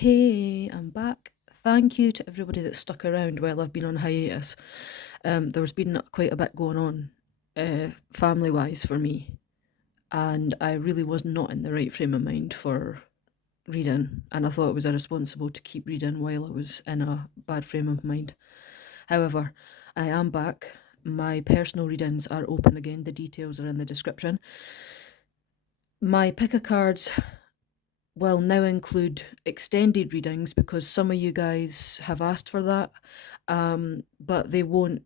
Hey, I'm back. Thank you to everybody that stuck around while I've been on hiatus. There's been quite a bit going on, family-wise for me, and I really was not in the right frame of mind for reading, and I thought it was irresponsible to keep reading while I was in a bad frame of mind. However, I am back. My personal readings are open again. The details are in the description. My pick-a-cards will now include extended readings because some of you guys have asked for that, but they won't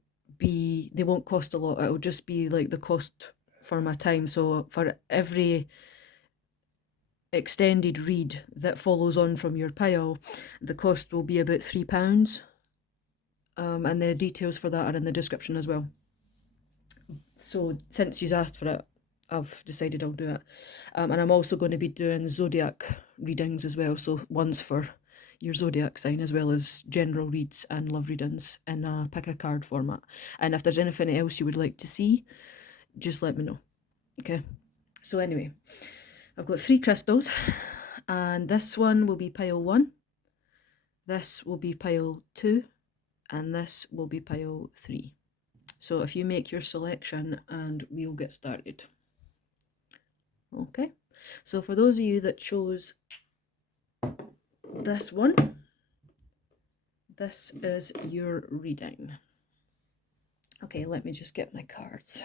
cost a lot. It'll just be like the cost for my time. So for every extended read that follows on from your pile, the cost will be about £3, and the details for that are in the description as well. So since you've asked for it, I've decided I'll do it. And I'm also going to be doing zodiac readings as well. So one's for your zodiac sign as well as general reads and love readings in a pick a card format. And if there's anything else you would like to see, just let me know. Okay. So anyway, I've got 3 crystals, and this one will be pile 1. This will be pile 2, and this will be pile 3. So if you make your selection and we'll get started. Okay, so for those of you that chose this one, this is your reading. Okay, let me just get my cards.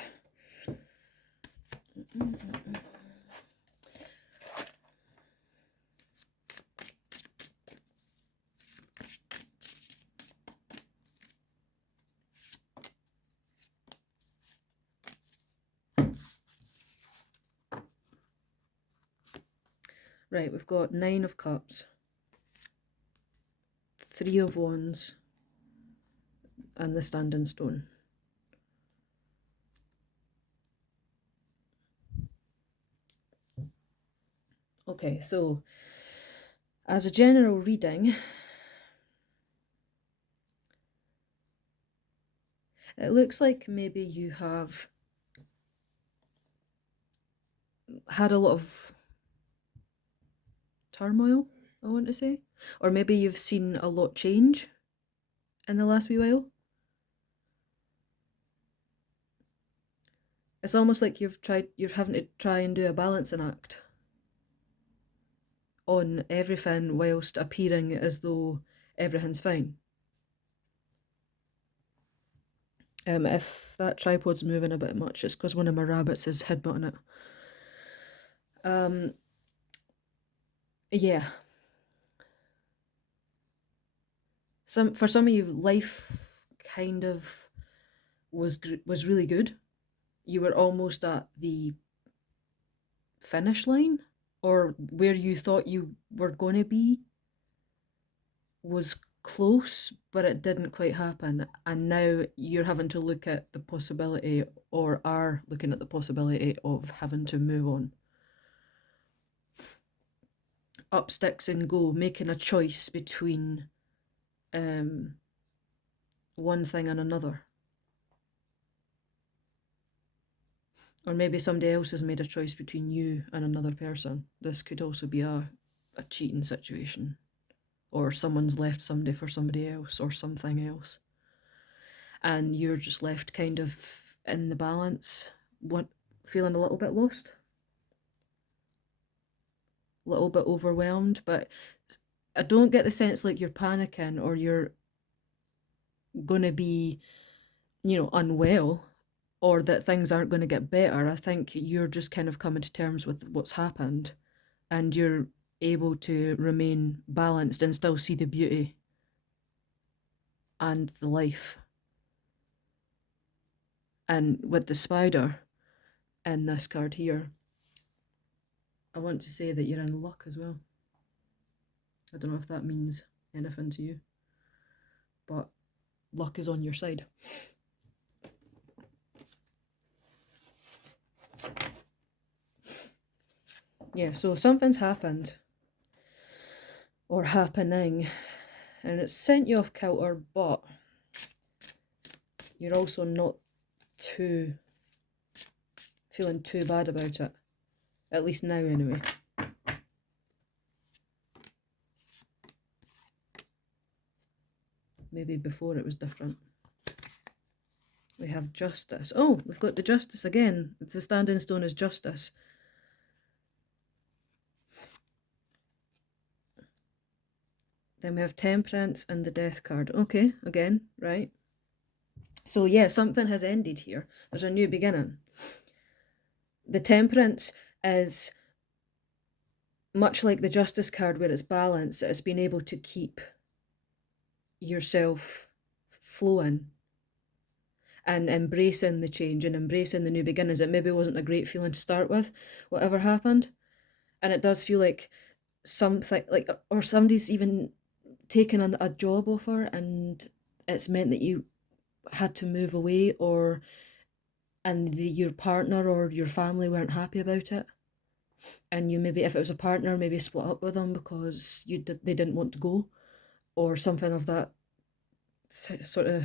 Right, we've got 9 of Cups, 3 of Wands, and the Standing Stone. Okay, so as a general reading, it looks like maybe you have had a lot of turmoil, I want to say, or maybe you've seen a lot change in the last wee while. It's almost like you're having to try and do a balancing act on everything whilst appearing as though everything's fine. If that tripod's moving a bit much, it's because one of my rabbits is headbutting it. Yeah. For some of you, life kind of was really good. You were almost at the finish line, or where you thought you were going to be was close, but it didn't quite happen. And now you're having to look at the possibility, or are looking at the possibility of having to move on. Up sticks and go, making a choice between one thing and another. Or maybe somebody else has made a choice between you and another person. This could also be a cheating situation, or someone's left somebody for somebody else or something else, and you're just left kind of in the balance, feeling a little bit lost, a little bit overwhelmed. But I don't get the sense like you're panicking or you're going to be, unwell, or that things aren't going to get better. I think you're just kind of coming to terms with what's happened, and you're able to remain balanced and still see the beauty and the life. And with the spider in this card here, I want to say that you're in luck as well. I don't know if that means anything to you, but luck is on your side. Yeah, so something's happened or happening, and it's sent you off kilter, but you're also not feeling too bad about it, at least now anyway. maybe before it was different. We have justice. Oh, we've got the justice again. It's the standing stone is justice. Then we have temperance and the death card. Okay, again, right. So yeah, something has ended here. There's a new beginning. The temperance is much like the justice card where it's balanced. It's been able to keep yourself flowing and embracing the change and embracing the new beginnings. It maybe wasn't a great feeling to start with, whatever happened. And it does feel like something like, or somebody's even taken a job offer and it's meant that you had to move away, or your partner or your family weren't happy about it, and you maybe, if it was a partner, maybe split up with them because they didn't want to go, or something of that sort of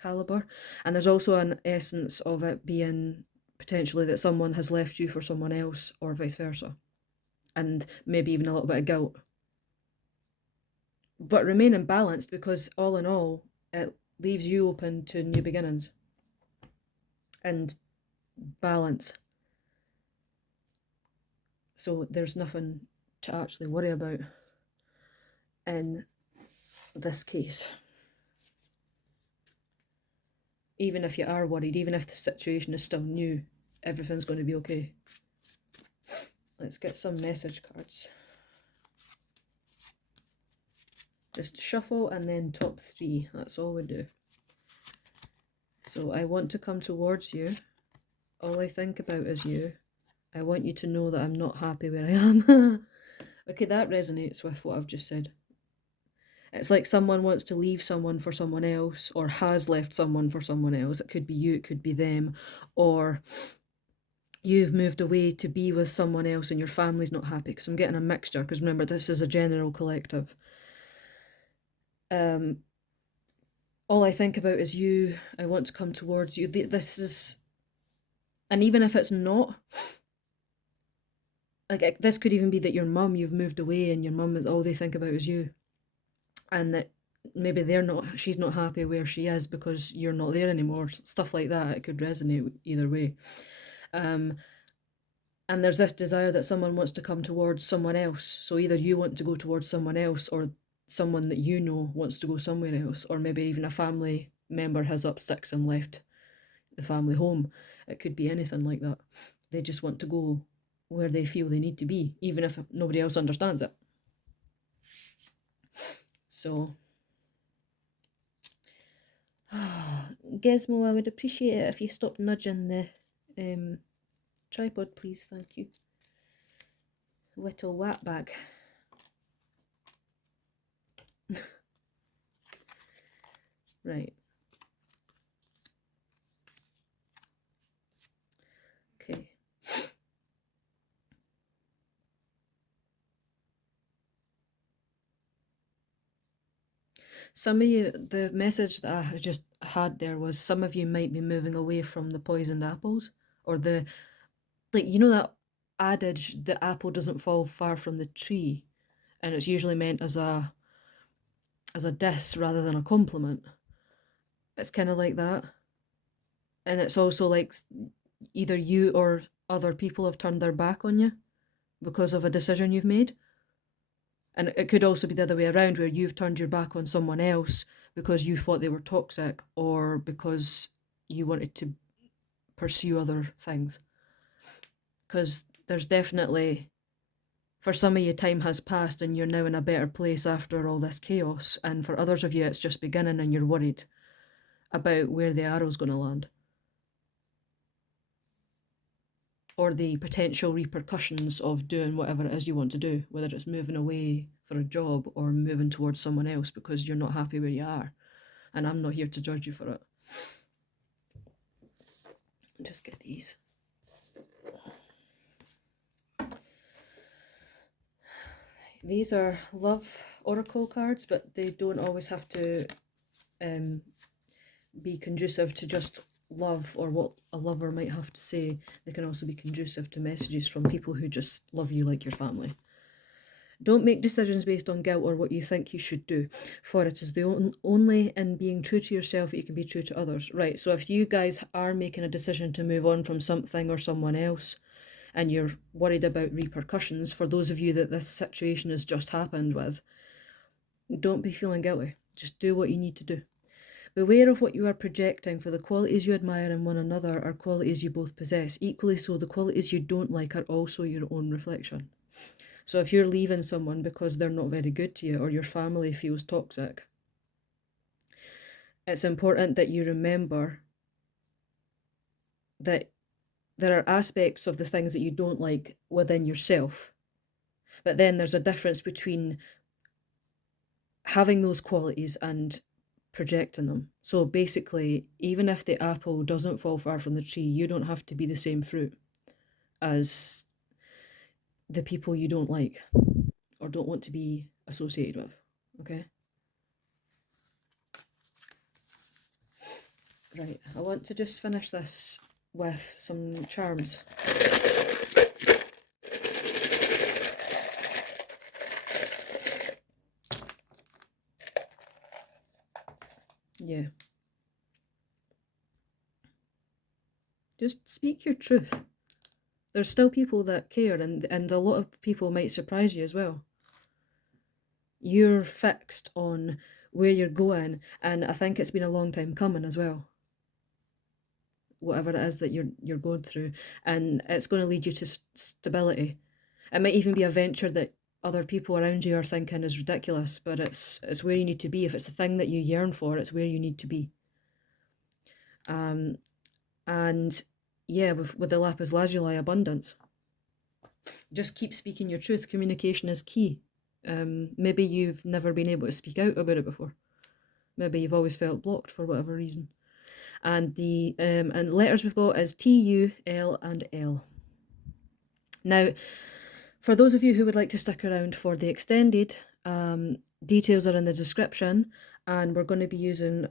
caliber. And there's also an essence of it being potentially that someone has left you for someone else, or vice versa, and maybe even a little bit of guilt. But remaining balanced, because all in all, it leaves you open to new beginnings and balance. So there's nothing to actually worry about in this case. Even if you are worried, even if the situation is still new, everything's going to be okay. Let's get some message cards. Just shuffle and then top 3. That's all we do. So I want to come towards you. All I think about is you. I want you to know that I'm not happy where I am. Okay, that resonates with what I've just said. It's like someone wants to leave someone for someone else, or has left someone for someone else. It could be you, it could be them, or you've moved away to be with someone else and your family's not happy, because I'm getting a mixture, because remember, this is a general collective. All I think about is you. I want to come towards you. This is, and even if it's not, like, this could even be that your mum, you've moved away and your mum is all they think about is you, and that maybe she's not happy where she is because you're not there anymore. Stuff like that. It could resonate either way. And there's this desire that someone wants to come towards someone else. So either you want to go towards someone else, or someone that you know wants to go somewhere else, or maybe even a family member has up sticks and left the family home. It could be anything like that. They just want to go where they feel they need to be, even if nobody else understands it. So, Gizmo, I would appreciate it if you stopped nudging the tripod, please. Thank you. Little whack bag. Right. Okay. Some of you, the message that I just had there was some of you might be moving away from the poisoned apples, or like, you know that adage, the apple doesn't fall far from the tree, and it's usually meant as a diss rather than a compliment. It's kind of like that. And it's also like either you or other people have turned their back on you because of a decision you've made. And it could also be the other way around, where you've turned your back on someone else because you thought they were toxic, or because you wanted to pursue other things. Because there's definitely, for some of you, time has passed and you're now in a better place after all this chaos. And for others of you, it's just beginning and you're worried about where the arrow's going to land, or the potential repercussions of doing whatever it is you want to do, whether it's moving away for a job or moving towards someone else because you're not happy where you are. And I'm not here to judge you for it. Just get these. These are love oracle cards, but they don't always have to be conducive to just love or what a lover might have to say. They can also be conducive to messages from people who just love you like your family. Don't make decisions based on guilt or what you think you should do, for it is the only in being true to yourself that you can be true to others. Right, so if you guys are making a decision to move on from something or someone else, and you're worried about repercussions, for those of you that this situation has just happened with, don't be feeling guilty. Just do what you need to do. Beware of what you are projecting, for the qualities you admire in one another are qualities you both possess. Equally so, the qualities you don't like are also your own reflection. So if you're leaving someone because they're not very good to you, or your family feels toxic, it's important that you remember that there are aspects of the things that you don't like within yourself. But then there's a difference between having those qualities and projecting them. So basically, even if the apple doesn't fall far from the tree, you don't have to be the same fruit as the people you don't like or don't want to be associated with. Okay? Right, I want to just finish this with some charms. Yeah. Just speak your truth. There's still people that care, and a lot of people might surprise you as well. You're fixed on where you're going, and I think it's been a long time coming as well. Whatever it is that you're going through, and it's going to lead you to stability. It might even be a venture that other people around you are thinking is ridiculous, but it's where you need to be. If it's the thing that you yearn for, it's where you need to be. And yeah, with the lapis lazuli, abundance. Just keep speaking your truth. Communication is key. Maybe you've never been able to speak out about it before. Maybe you've always felt blocked for whatever reason. And the letters we've got is T, U, L, and L. Now, for those of you who would like to stick around for the extended, details are in the description, and we're going to be using a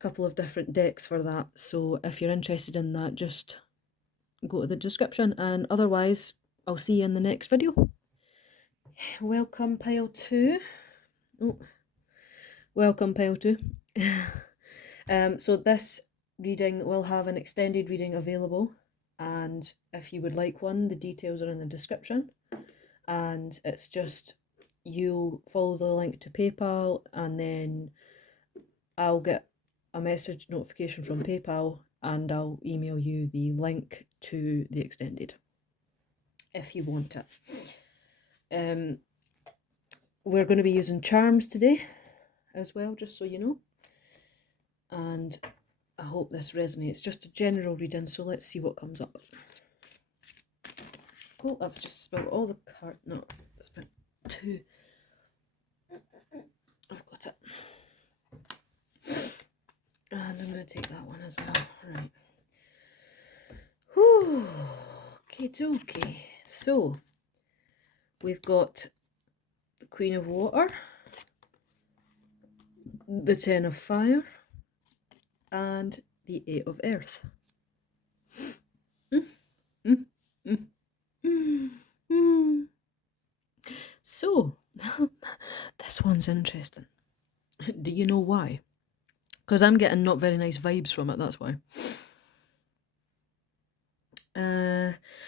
couple of different decks for that. So if you're interested in that, just go to the description, and otherwise I'll see you in the next video. Welcome, pile 2. Oh, welcome, pile 2. So this reading will have an extended reading available, and if you would like one, the details are in the description, and it's just you follow the link to PayPal, and then I'll get a message notification from PayPal, and I'll email you the link to the extended if you want it. We're going to be using charms today as well, just so you know, and I hope this resonates. Just a general reading, so let's see what comes up. Oh, I've just spilled all the cards. No, there's been 2. I've got it. And I'm going to take that one as well. Right. Whew. Okie dokie. So, we've got the Queen of Water, the 10 of Fire, and the 8 of Earth. So, this one's interesting. Do you know why? Because I'm getting not very nice vibes from it, that's why.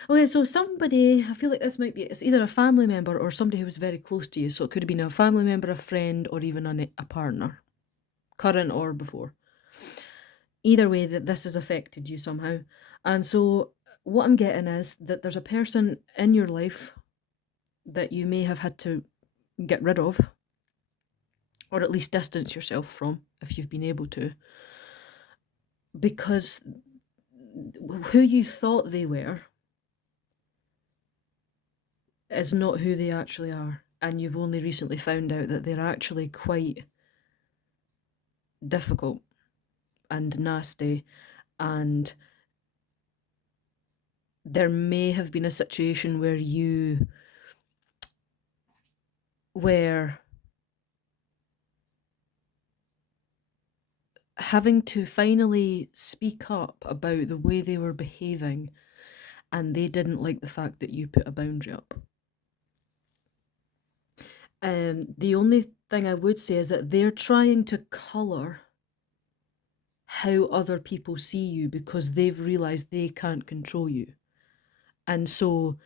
Okay, so somebody, I feel like this might be, it's either a family member or somebody who was very close to you. So it could have been a family member, a friend, or even a partner, current or before. Either way, that this has affected you somehow. And so what I'm getting is that there's a person in your life that you may have had to get rid of, or at least distance yourself from, if you've been able to, because who you thought they were is not who they actually are, and you've only recently found out that they're actually quite difficult and nasty, and there may have been a situation where you were having to finally speak up about the way they were behaving, and they didn't like the fact that you put a boundary up. The only thing I would say is that they're trying to colour how other people see you because they've realised they can't control you. And so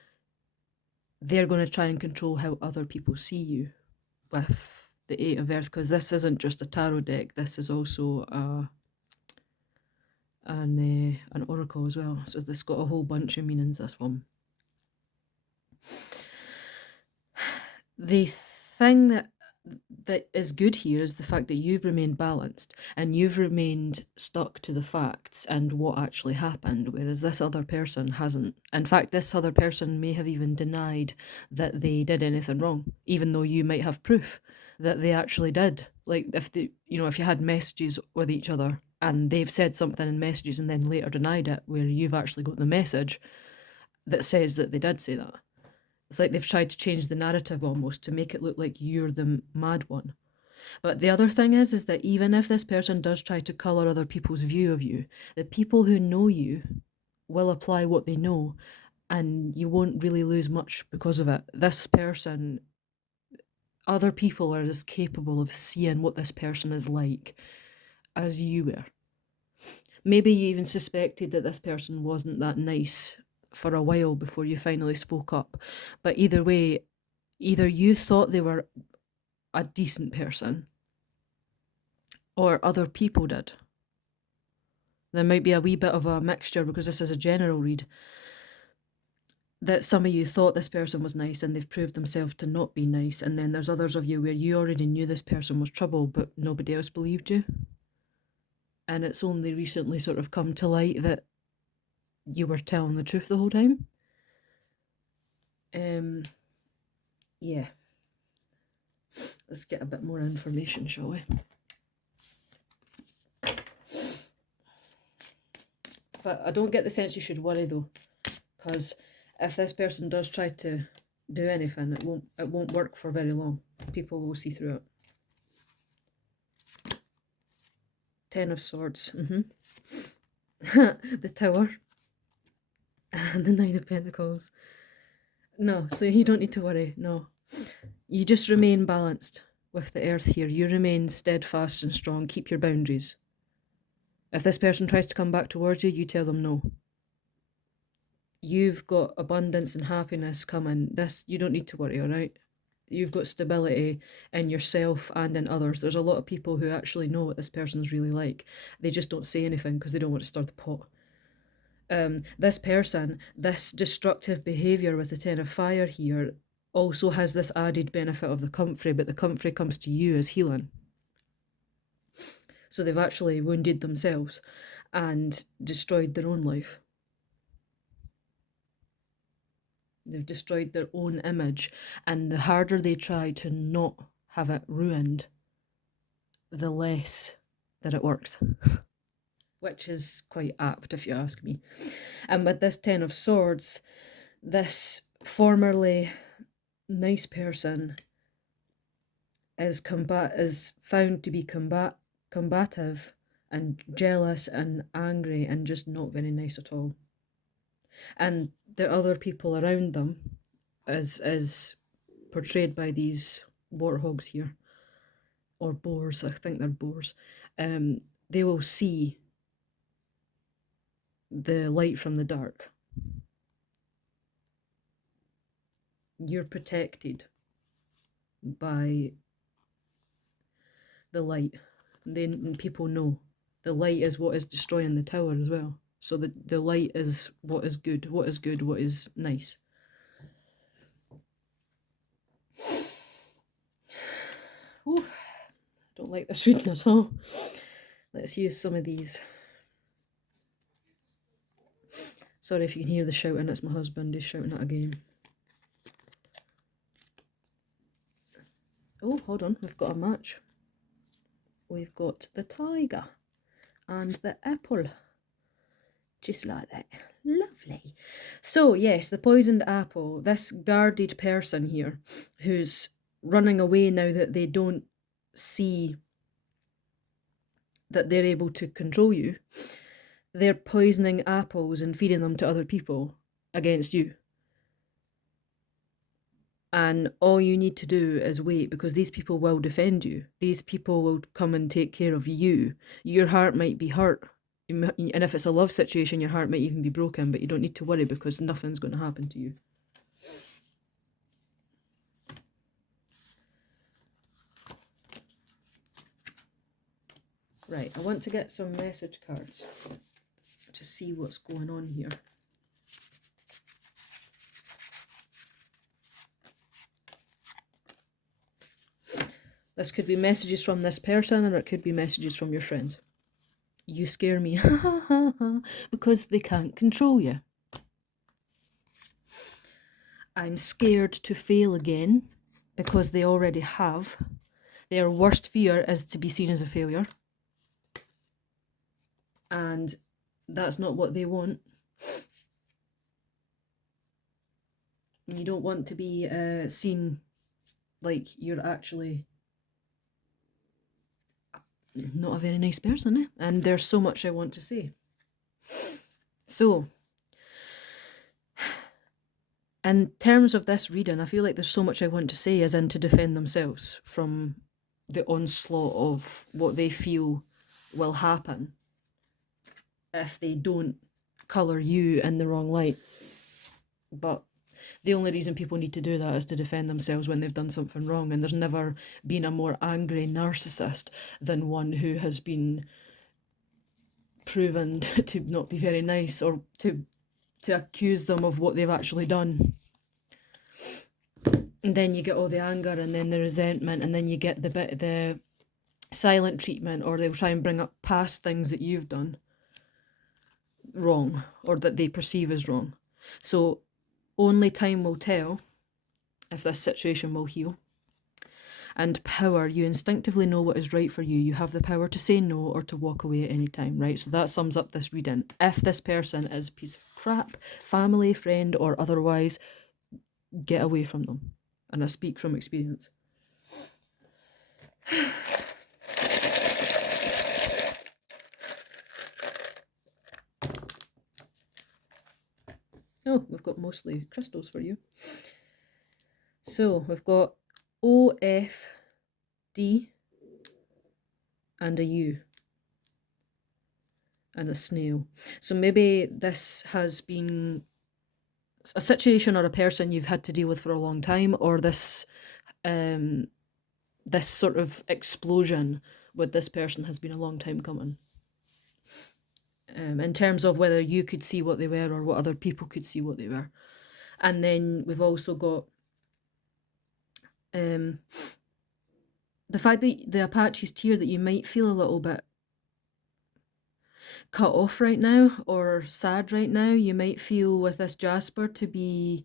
they're going to try and control how other people see you with the Eight of Earth, because this isn't just a tarot deck, this is also an oracle as well. So this got a whole bunch of meanings, this one. The thing that is good here is the fact that you've remained balanced and you've remained stuck to the facts and what actually happened, whereas this other person hasn't. In fact, this other person may have even denied that they did anything wrong, even though you might have proof that they actually did. Like if if you had messages with each other and they've said something in messages and then later denied it, where you've actually got the message that says that they did say that. It's like they've tried to change the narrative almost to make it look like you're the mad one. But the other thing is that even if this person does try to colour other people's view of you, the people who know you will apply what they know, and you won't really lose much because of it. This person, other people are as capable of seeing what this person is like as you were. Maybe you even suspected that this person wasn't that nice for a while before you finally spoke up. But either way, either you thought they were a decent person or other people did. There might be a wee bit of a mixture because this is a general read, that some of you thought this person was nice and they've proved themselves to not be nice, and then there's others of you where you already knew this person was trouble but nobody else believed you, and it's only recently sort of come to light that you were telling the truth the whole time. Yeah, let's get a bit more information, shall we? But I don't get the sense you should worry though, because if this person does try to do anything, it won't work for very long. People will see through it. Ten of Swords. The Tower. And the Nine of Pentacles. No, so you don't need to worry. No. You just remain balanced with the earth here. You remain steadfast and strong. Keep your boundaries. If this person tries to come back towards you, you tell them no. You've got abundance and happiness coming. This, you don't need to worry, all right? You've got stability in yourself and in others. There's a lot of people who actually know what this person's really like. They just don't say anything because they don't want to stir the pot. This person, this destructive behaviour with the Ten of Fire here also has this added benefit of the comfrey, but the comfrey comes to you as healing. So they've actually wounded themselves and destroyed their own life. They've destroyed their own image, and the harder they try to not have it ruined, the less that it works. Which is quite apt, if you ask me. And with this Ten of Swords, this formerly nice person is found to be combative and jealous and angry and just not very nice at all. And the other people around them, as portrayed by these warthogs here, or boars, I think they're boars, they will see the light from the dark. You're protected by the light. Then people know the light is what is destroying the tower as well. So the light is what is good, what is nice. Ooh, don't like this reading at all. Let's use some of these. Sorry if you can hear the shouting, it's my husband, he's shouting at a game. Oh, hold on, we've got a match. We've got the tiger and the apple. Just like that. Lovely. So, yes, the poisoned apple, this guarded person here who's running away now that they don't see that they're able to control you, they're poisoning apples and feeding them to other people against you. And all you need to do is wait, because these people will defend you. These people will come and take care of you. Your heart might be hurt. And if it's a love situation, your heart might even be broken, but you don't need to worry because nothing's going to happen to you. Right, I want to get some message cards to see what's going on here. This could be messages from this person, or it could be messages from your friends. You scare me, because they can't control you. I'm scared to fail again, because they already have. Their worst fear is to be seen as a failure. And that's not what they want. You don't want to be seen like you're actually not a very nice person, eh? And there's so much I want to say. So, in terms of this reading, I feel like there's so much I want to say, as in to defend themselves from the onslaught of what they feel will happen if they don't colour you in the wrong light. But the only reason people need to do that is to defend themselves when they've done something wrong, and there's never been a more angry narcissist than one who has been proven to not be very nice, or to accuse them of what they've actually done. And then you get all the anger, and then the resentment, and then you get the silent treatment, or they'll try and bring up past things that you've done wrong, or that they perceive as wrong. So only time will tell if this situation will heal. And power, you instinctively know what is right for you. You have the power to say no or to walk away at any time, right? So that sums up this reading. If this person is a piece of crap, family, friend, or otherwise, get away from them. And I speak from experience. Oh, we've got mostly crystals for you. So we've got O, F, D, and a U, and a snail. So maybe this has been a situation or a person you've had to deal with for a long time, or this this sort of explosion with this person has been a long time coming. In terms of whether you could see what they were or what other people could see what they were. And then we've also got the fact that the Apache's tear, that you might feel a little bit cut off right now, or sad right now. You might feel with this Jasper to be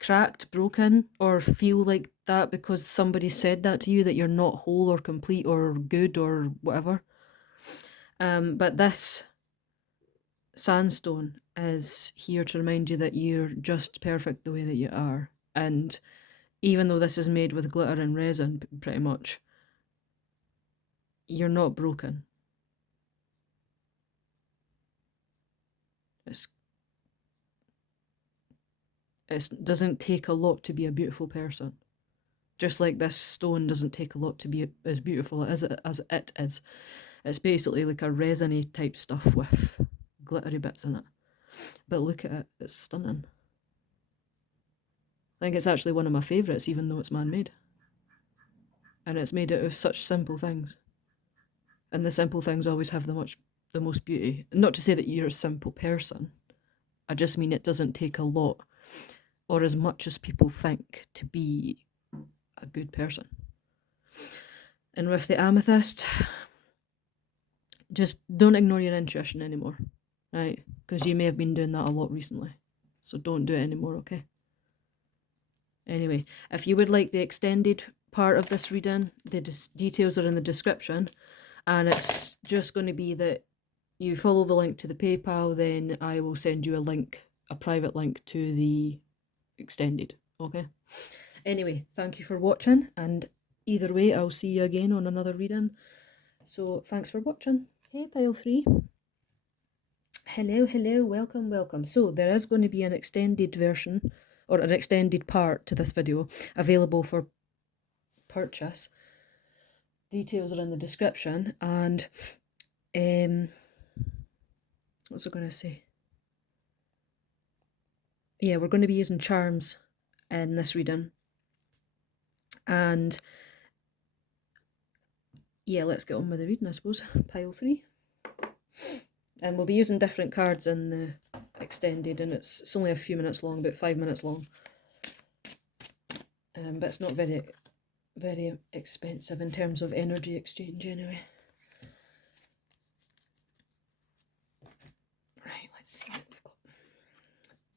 cracked, broken, or feel like that because somebody said that to you, that you're not whole or complete or good or whatever. But this sandstone is here to remind you that you're just perfect the way that you are. And even though this is made with glitter and resin, pretty much, you're not broken. It doesn't take a lot to be a beautiful person. Just like this stone doesn't take a lot to be as beautiful as it is. It's basically like a resiny type stuff with glittery bits in it. But look at it, it's stunning. I think it's actually one of my favourites, even though it's man-made. And it's made out of such simple things. And the simple things always have the most beauty. Not to say that you're a simple person. I just mean it doesn't take a lot, or as much as people think, to be a good person. And with the amethyst, just don't ignore your intuition anymore, right? Because you may have been doing that a lot recently. So don't do it anymore, okay? Anyway, if you would like the extended part of this reading, the details are in the description. And it's just going to be that you follow the link to the PayPal, then I will send you a link, a private link to the extended, okay? Anyway, thank you for watching, and either way, I'll see you again on another reading. So thanks for watching. Hey, Pile 3. Hello, welcome. So there is going to be an extended version or an extended part to this video available for purchase. Details are in the description, and what was I going to say? Yeah, we're going to be using charms in this reading. And yeah, let's get on with the reading, I suppose. Pile 3. And we'll be using different cards in the extended, and it's only a few minutes long, about 5 minutes long. But it's not very expensive in terms of energy exchange anyway. Right, let's see what we've got.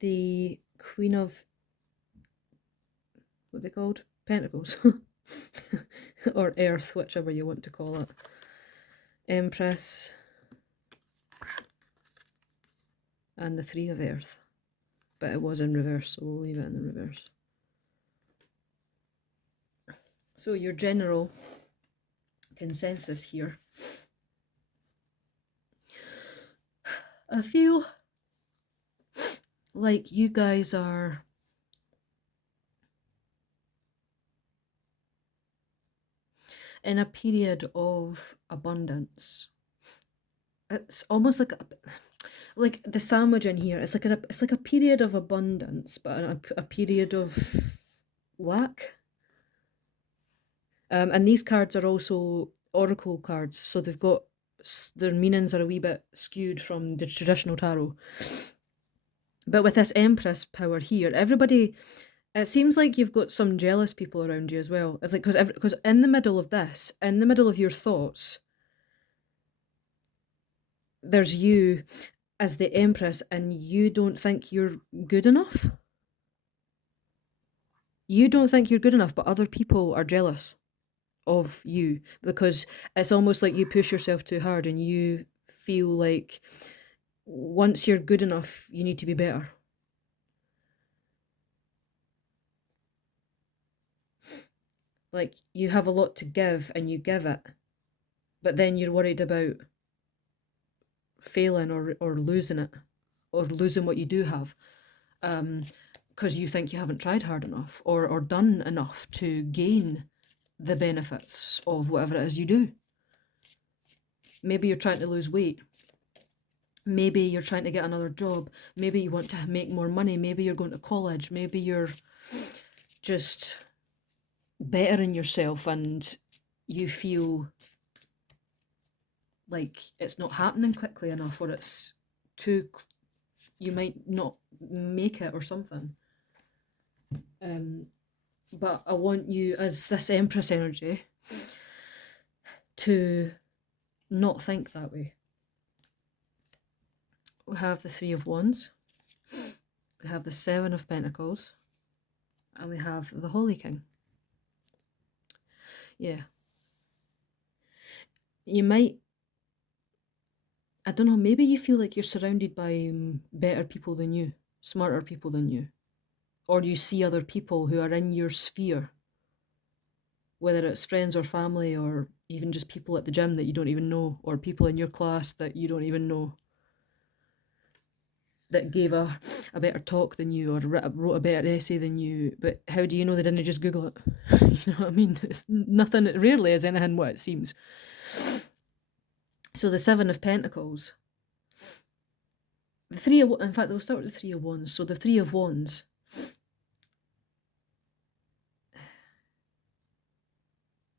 The Queen of, what are they called? Pentacles. Or Earth, whichever you want to call it. Empress. And the Three of Earth. But it was in reverse, so we'll leave it in the reverse. So your general consensus here. I feel like you guys are in a period of abundance. It's almost like the sandwich in here. It's like a period of abundance, but a period of lack. And these cards are also oracle cards, so they've got their meanings are a wee bit skewed from the traditional tarot. But with this Empress power here, everybody, it seems like you've got some jealous people around you as well. It's like because in the middle of this, in the middle of your thoughts, there's you as the Empress, and you don't think you're good enough. You don't think you're good enough, but other people are jealous of you because it's almost like you push yourself too hard and you feel like once you're good enough, you need to be better. Like you have a lot to give and you give it, but then you're worried about failing or losing it, or losing what you do have, because you think you haven't tried hard enough or done enough to gain the benefits of whatever it is you do. Maybe you're trying to lose weight. Maybe you're trying to get another job. Maybe you want to make more money. Maybe you're going to college. Maybe you're just bettering yourself and you feel like it's not happening quickly enough, or it's too, you might not make it or something. But I want you, as this Empress energy, to not think that way. We have the Three of Wands, we have the Seven of Pentacles, and we have the Holy King. Yeah. You might, I don't know, maybe you feel like you're surrounded by better people than you, smarter people than you. Or you see other people who are in your sphere, whether it's friends or family, or even just people at the gym that you don't even know, or people in your class that you don't even know, that gave a better talk than you, or wrote a better essay than you. But how do you know they didn't just Google it? You know what I mean? It's nothing, it rarely is anything what it seems. So the Seven of Pentacles, the Three of, in fact, we'll start with the Three of Wands. So the Three of Wands,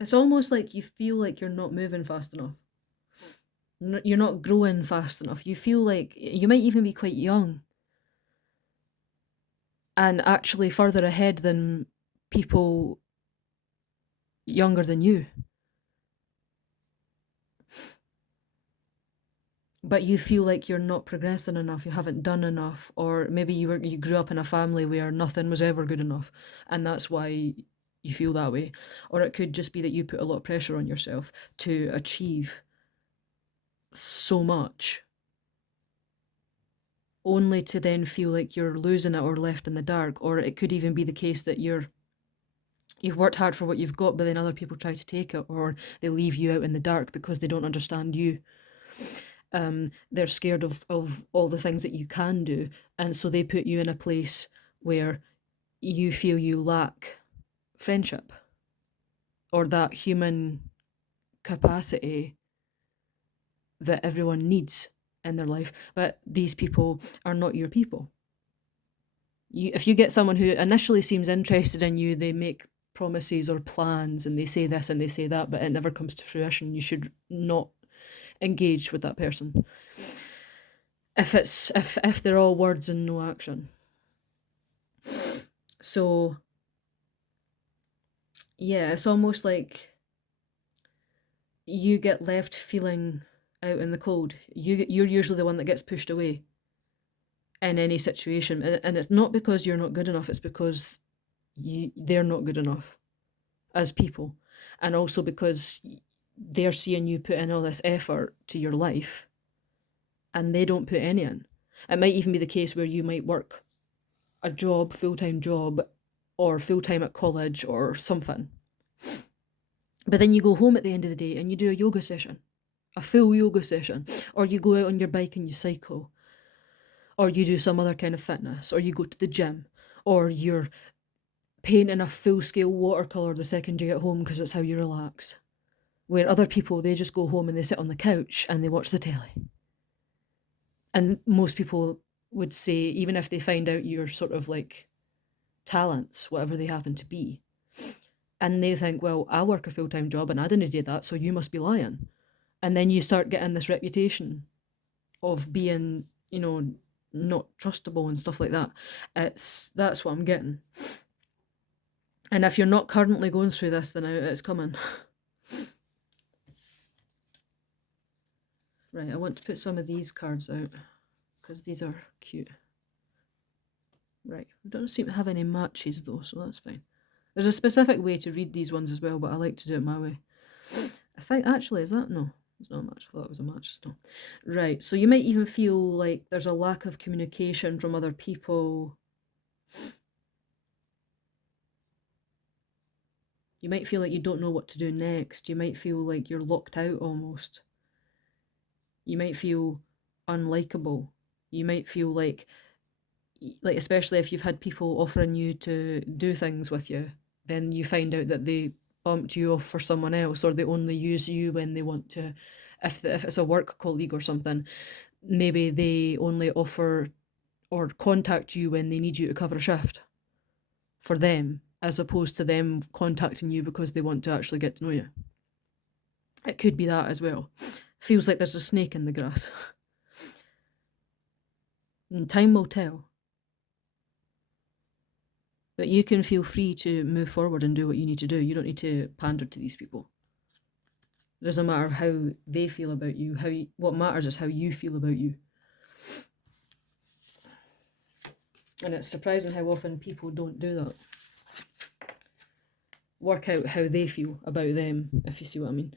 it's almost like you feel like you're not moving fast enough. You're not growing fast enough. You feel like you might even be quite young and actually further ahead than people younger than you. But you feel like you're not progressing enough, you haven't done enough, or maybe you grew up in a family where nothing was ever good enough, and that's why you feel that way. Or it could just be that you put a lot of pressure on yourself to achieve so much, only to then feel like you're losing it or left in the dark. Or it could even be the case that you've worked hard for what you've got, but then other people try to take it, or they leave you out in the dark because they don't understand you. They're scared of all the things that you can do, and so they put you in a place where you feel you lack friendship or that human capacity that everyone needs in their life. But these people are not your people. If you get someone who initially seems interested in you, they make promises or plans and they say this and they say that, but it never comes to fruition, you should not engage with that person. If they're all words and no action. So yeah, it's almost like you get left feeling out in the cold. You're usually the one that gets pushed away in any situation, and it's not because you're not good enough, it's because they're not good enough as people, and also because they're seeing you put in all this effort to your life and they don't put any in. It might even be the case where you might work a job, full-time job, or full-time at college or something, but then you go home at the end of the day and you do a yoga session, a full yoga session, or you go out on your bike and you cycle, or you do some other kind of fitness, or you go to the gym, or you're painting a full-scale watercolour the second you get home because it's how you relax. Where other people, they just go home and they sit on the couch and they watch the telly. And most people would say, even if they find out your sort of like talents, whatever they happen to be, and they think, well, I work a full-time job and I didn't do that, so you must be lying. And then you start getting this reputation of being, not trustable and stuff like that. That's what I'm getting. And if you're not currently going through this, then it's coming. Right, I want to put some of these cards out because these are cute. Right, we don't seem to have any matches though, so that's fine. There's a specific way to read these ones as well, but I like to do it my way. I think, actually, is that? No, it's not a match. I thought it was a match still. Right, so you might even feel like there's a lack of communication from other people. You might feel like you don't know what to do next. You might feel like you're locked out almost. You might feel unlikable. You might feel like especially if you've had people offering you to do things with you, then you find out that they bumped you off for someone else, or they only use you when they want to. If it's a work colleague or something, maybe they only offer or contact you when they need you to cover a shift for them, as opposed to them contacting you because they want to actually get to know you. It could be that as well. Feels like there's a snake in the grass. And time will tell. But you can feel free to move forward and do what you need to do. You don't need to pander to these people. It doesn't matter how they feel about you. What matters is how you feel about you. And it's surprising how often people don't do that. Work out how they feel about them, if you see what I mean.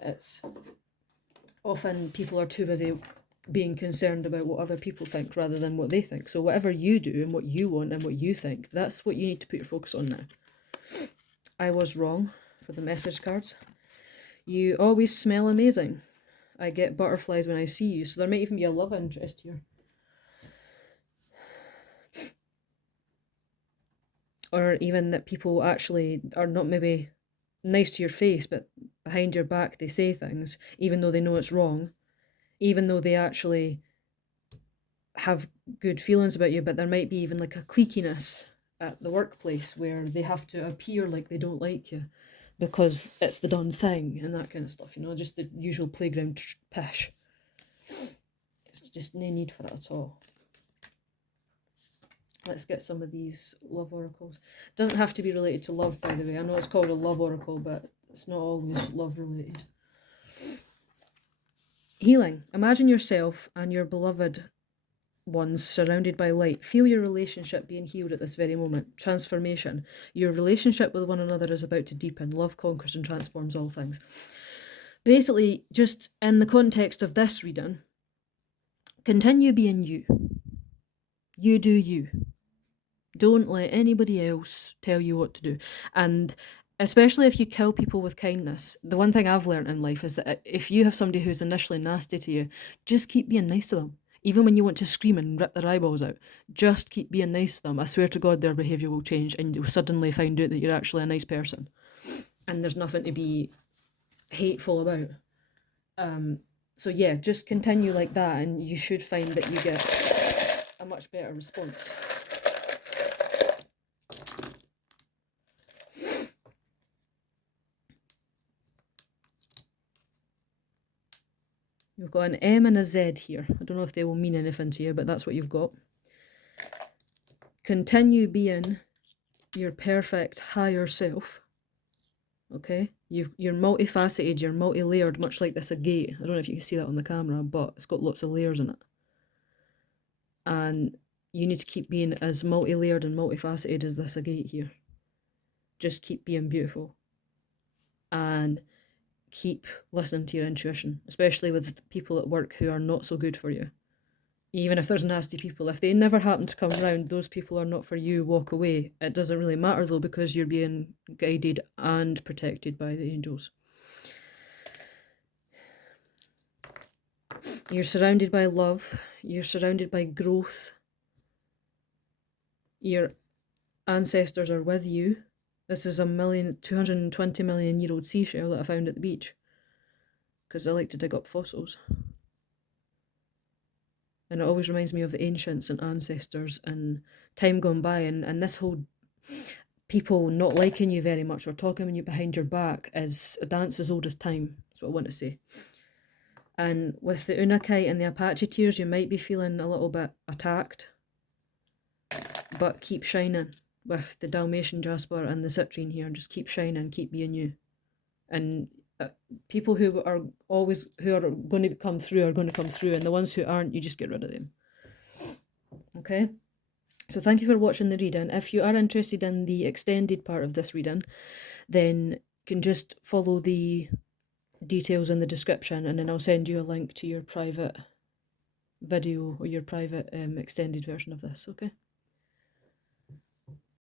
It's often people are too busy being concerned about what other people think rather than what they think. So whatever you do and what you want and what you think, that's what you need to put your focus on now. I was wrong for the message cards. You always smell amazing. I get butterflies when I see you. So there might even be a love interest here. Or even that people actually are not maybe nice to your face, but behind your back they say things, even though they know it's wrong, even though they actually have good feelings about you, but there might be even like a cliqueiness at the workplace where they have to appear like they don't like you because it's the done thing and that kind of stuff, just the usual playground pish. It's just no need for it at all. Let's get some of these love oracles. It doesn't have to be related to love, by the way. I know it's called a love oracle, but it's not always love related. Healing. Imagine yourself and your beloved ones surrounded by light. Feel your relationship being healed at this very moment. Transformation. Your relationship with one another is about to deepen. Love conquers and transforms all things. Basically, just in the context of this reading, continue being you. You do you. Don't let anybody else tell you what to do. And especially if you kill people with kindness. The one thing I've learned in life is that if you have somebody who's initially nasty to you, just keep being nice to them. Even when you want to scream and rip their eyeballs out, just keep being nice to them. I swear to God, their behaviour will change and you'll suddenly find out that you're actually a nice person. And there's nothing to be hateful about. So yeah, just continue like that and you should find that you get a much better response. You've got an M and a Z here. I don't know if they will mean anything to you, but that's what you've got. Continue being your perfect higher self. Okay? You're multifaceted, you're multi-layered, much like this agate. I don't know if you can see that on the camera, but it's got lots of layers in it. And you need to keep being as multi-layered and multifaceted as this agate here. Just keep being beautiful. And keep listening to your intuition, especially with people at work who are not so good for you. Even if there's nasty people, if they never happen to come around, those people are not for you, walk away. It doesn't really matter though, because you're being guided and protected by the angels. You're surrounded by love, you're surrounded by growth, your ancestors are with you. This is a 220 million year old seashell that I found at the beach, because I like to dig up fossils. And it always reminds me of the ancients and ancestors and time gone by, and this whole people not liking you very much or talking you behind your back is a dance as old as time. That's what I want to say. And with the Unakite and the Apache tears, you might be feeling a little bit attacked, but keep shining with the Dalmatian jasper and the citrine here. Just keep shining, keep being you. And people who are going to come through are going to come through, and the ones who aren't, you just get rid of them. Okay? So thank you for watching the reading. If you are interested in the extended part of this reading, then you can just follow the details in the description, and then I'll send you a link to your private video or your private extended version of this, okay?